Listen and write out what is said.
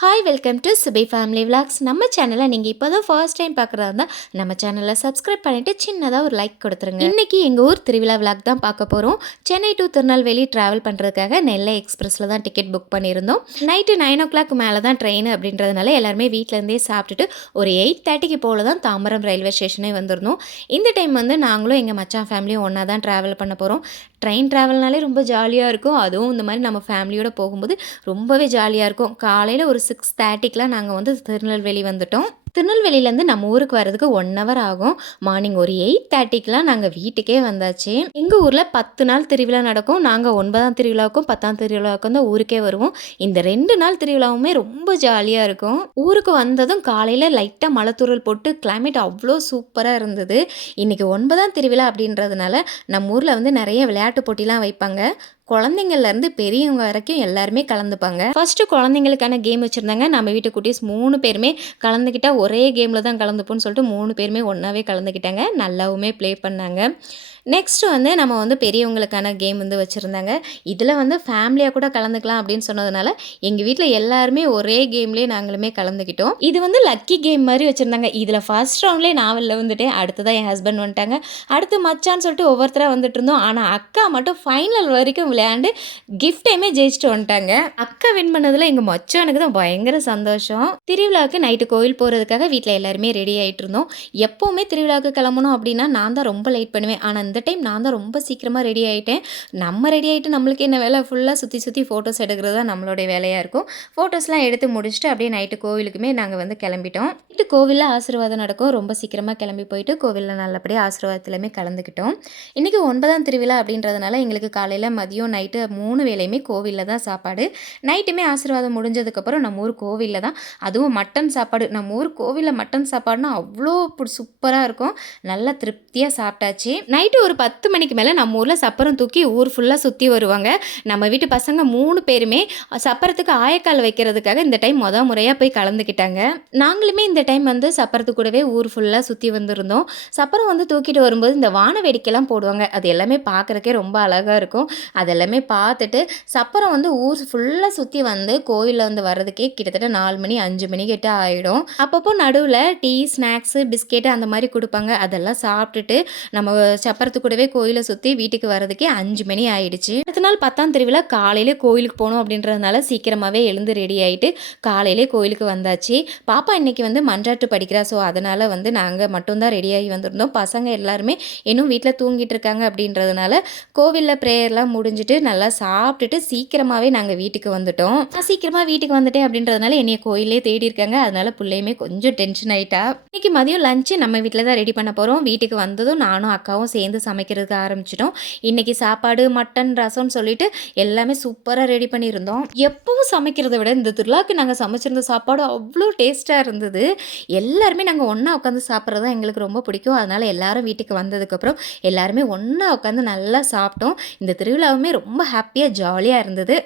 Hi welcome to Subi family vlogs நம்ம சேனலை நீங்கள் இப்போ தான் ஃபர்ஸ்ட் டைம் பார்க்குறதா இருந்தால் நம்ம சேனலை சப்ஸ்கிரைப் பண்ணிவிட்டு சின்னதாக ஒரு லைக் கொடுத்துருங்க. இன்றைக்கி எங்கள் ஊர் திருவிழா விளாக் தான் பார்க்க போகிறோம் சென்னை டு திருநெல்வேலி ட்ராவல் பண்ணுறதுக்காக நெல்லை எக்ஸ்பிரஸில் தான் டிக்கெட் புக் பண்ணியிருந்தோம். நைட்டு நைன் ஓ கிளாக் மேலே தான் ட்ரெயின் அப்படின்றதுனால எல்லாருமே வீட்டிலேருந்தே சாப்பிட்டுட்டு ஒரு எயிட் தேர்ட்டிக்கு போல தான் தாம்பரம் ரயில்வே ஸ்டேஷனே வந்திருந்தோம். இந்த டைம் வந்து நாங்களும் எங்கள் மச்சான் ஃபேமிலியும் ஒன்றா தான் ட்ராவல் பண்ண போகிறோம் ட்ரெயின் ட்ராவல்னாலே ரொம்ப ஜாலியாக இருக்கும். அதுவும் இந்த மாதிரி நம்ம ஃபேமிலியோட போகும்போது ரொம்பவே ஜாலியாக இருக்கும். காலையில் ஒரு சிக்ஸ் தேர்ட்டிக்கெலாம் நாங்கள் வந்து திருநெல்வேலி வந்துட்டோம். திருநெல்வேலியிலேருந்து நம்ம ஊருக்கு வரதுக்கு ஒன் ஹவர் ஆகும். மார்னிங் ஒரு எயிட் தேர்ட்டிக்கெலாம் நாங்கள் வீட்டுக்கே வந்தாச்சு. எங்கள் ஊரில் பத்து நாள் திருவிழா நடக்கும். நாங்கள் ஒன்பதாம் திருவிழாவுக்கும் பத்தாம் திருவிழாவுக்கும் தான் ஊருக்கே வருவோம். இந்த ரெண்டு நாள் திருவிழாவுமே ரொம்ப ஜாலியாக இருக்கும். ஊருக்கு வந்ததும் காலையில் லைட்டாக மலைத்தூரல் போட்டு கிளைமேட் அவ்வளோ சூப்பராக இருந்தது. இன்றைக்கி ஒன்பதாம் திருவிழா அப்படின்றதுனால நம்ம ஊரில் வந்து நிறைய விளையாட்டு போட்டிலாம் வைப்பாங்க. குழந்தைங்கள்லேருந்து பெரியவங்க வரைக்கும் எல்லாருமே கலந்துப்பாங்க. ஃபஸ்ட்டு குழந்தைங்களுக்கான கேம் வச்சுருந்தாங்க. நம்ம வீட்டு குட்டீஸ் மூணு பேருமே கலந்துக்கிட்டால் ஒரே கேமில் தான் கலந்துப்போன்னு சொல்லிட்டு மூணு பேருமே ஒன்றாவே கலந்துக்கிட்டாங்க. நல்லாவுமே ப்ளே பண்ணாங்க. நெக்ஸ்ட்டு வந்து நம்ம வந்து பெரியவங்களுக்கான கேம் வந்து வச்சுருந்தாங்க. இதில் வந்து ஃபேமிலியாக கூட கலந்துக்கலாம் அப்படின்னு சொன்னதுனால எங்கள் வீட்டில் எல்லாருமே ஒரே கேம்லேயே நாங்களுமே கலந்துக்கிட்டோம். இது வந்து லக்கி கேம் மாதிரி வச்சுருந்தாங்க. இதில் ஃபர்ஸ்ட் ரவுண்ட்லேயே நான் வெளில வந்துட்டேன். அடுத்ததான் என் ஹஸ்பண்ட் வந்துட்டாங்க. அடுத்து மச்சான்னு சொல்லிட்டு ஒவ்வொருத்தராக வந்துட்டு இருந்தோம். ஆனால் அக்கா மட்டும் ஃபைனல் வரைக்கும் விளையாண்டு கிஃப்டையுமே ஜெயிச்சுட்டு வந்துட்டாங்க. அக்கா வின் பண்ணதில் எங்கள் மச்சானுக்கு தான் பயங்கர சந்தோஷம். திருவிழாவுக்கு நைட்டு கோயில் போகிறதுக்காக வீட்டில் எல்லாருமே ரெடி ஆகிட்டு இருந்தோம் எப்போவுமே திருவிழாவுக்கு கிளம்பணும் அப்படின்னா நான் தான் ரொம்ப லேட் பண்ணுவேன். ஆனால் இந்த டைம் நான் தான் ரொம்ப சீக்கிரமாக ரெடி ஆகிட்டேன் நம்ம ரெடி ஆகிட்டு நம்மளுக்கு என்ன வேலை? ஃபுல்லாக சுற்றி சுற்றி ஃபோட்டோஸ் எடுக்கிறது தான் நம்மளுடைய வேலையாக இருக்கும். ஃபோட்டோஸ்லாம் எடுத்து முடிச்சுட்டு அப்படியே நைட்டு கோவிலுக்குமே நாங்கள் வந்து கிளம்பிட்டோம். நைட்டு கோவிலில் ஆசீர்வாதம் நடக்கும். ரொம்ப சீக்கிரமாக கிளம்பி போயிட்டு கோவிலில் நல்லபடியாக ஆசீர்வாதத்துலையுமே கலந்துக்கிட்டோம். இன்றைக்கி ஒன்பதாம் திருவிழா அப்படின்றதுனால எங்களுக்கு காலையில் மதியம் நைட்டு மூணு வேலையுமே கோவிலில் தான் சாப்பாடு. நைட்டுமே ஆசீர்வாதம் முடிஞ்சதுக்கப்புறம் நம்ம ஊர் கோவிலில் தான். அதுவும் மட்டன் சாப்பாடு. நம்ம ஊர் கோவிலில் மட்டன் சாப்பாடுனா அவ்வளோ சூப்பராக இருக்கும். நல்லா திருப்தியாக சாப்பிட்டாச்சு. நைட்டு ஒரு பத்து மணிக்கு மேலே நம்ம ஊரில் சப்பரம் தூக்கி ஊர் ஃபுல்லாக சுற்றி வருவாங்க. நம்ம வீட்டு பசங்க மூணு பேருமே சப்பரத்துக்கு ஆயக்கால் வைக்கிறதுக்காக இந்த டைம் மொதல் முறையாக போய் கலந்துக்கிட்டாங்க. நாங்களுமே இந்த டைம் வந்து சப்பரத்து கூடவே ஊர் ஃபுல்லாக சுற்றி வந்திருந்தோம். சப்பரம் வந்து தூக்கிட்டு வரும்போது இந்த வான வேடிக்கைலாம் போடுவாங்க. அது எல்லாமே பார்க்குறக்கே ரொம்ப அழகாக இருக்கும். அதெல்லாமே பார்த்துட்டு சப்பரம் வந்து ஊர் ஃபுல்லாக சுற்றி வந்து கோயிலில் வந்து வர்றதுக்கே கிட்டத்தட்ட நாலு மணி அஞ்சு மணி கிட்ட ஆகிடும் அப்பப்போ நடுவில் டீ ஸ்நாக்ஸு பிஸ்கெட்டு அந்த மாதிரி கொடுப்பாங்க. அதெல்லாம் சாப்பிட்டுட்டு நம்ம சப்பரத்து கூடவே கோயிலை சுற்றி வீட்டுக்கு வரதுக்கே அஞ்சு மணி ஆயிடுச்சு. அடுத்த நாள் பத்தாம் திருவிழா காலையிலே கோயிலுக்கு போகணும் அப்படின்றதுனால சீக்கிரமாகவே எழுந்து ரெடி ஆகிட்டு காலையிலே கோயிலுக்கு வந்தாச்சு. பாப்பா இன்னைக்கு வந்து மன்றாட்டு படிக்கிறா. ஸோ அதனால் வந்து நாங்கள் மட்டும்தான் ரெடியாகி வந்திருந்தோம். பசங்க எல்லாருமே இன்னும் வீட்டில் தூங்கிட்டு இருக்காங்க அப்படின்றதுனால கோவிலில் ப்ரேயர்லாம் முடிஞ்சுட்டு நல்லா சாப்பிட்டுட்டு சீக்கிரமாகவே நாங்கள் வீட்டுக்கு வந்துட்டோம். நான் சீக்கிரமாக வீட்டுக்கு வந்துட்டேன் அப்படின்றதுனால என்னைய கோயிலே தேடி இருக்காங்க. அதனால் பிள்ளையுமே கொஞ்சம் கொஞ்சம் டென்ஷன் ஆயிட்டா. இன்னைக்கு மதியம் லஞ்சு நம்ம வீட்டில் தான் ரெடி பண்ண போகிறோம் வீட்டுக்கு வந்ததும் நானும் அக்காவும் சேர்ந்து சமைக்கிறதுக்கு ஆரம்பிச்சிட்டோம். இன்றைக்கி சாப்பாடு மட்டன் ரசம்னு சொல்லிட்டு எல்லாமே சூப்பராக ரெடி பண்ணியிருந்தோம். எப்பவும் சமைக்கிறத விட இந்த திருவிழாக்கு நாங்கள் சமைச்சிருந்த சாப்பாடு அவ்வளோ டேஸ்ட்டாக இருந்தது. எல்லாருமே நாங்கள் ஒன்றா உட்காந்து சாப்பிட்றது தான் எங்களுக்கு ரொம்ப பிடிக்கும். அதனால் எல்லாரும் வீட்டுக்கு வந்ததுக்கப்புறம் எல்லாருமே ஒன்றா உட்காந்து நல்லா சாப்பிட்டோம். இந்த திருவிழாவுமே ரொம்ப ஹாப்பியாக ஜாலியாக இருந்தது.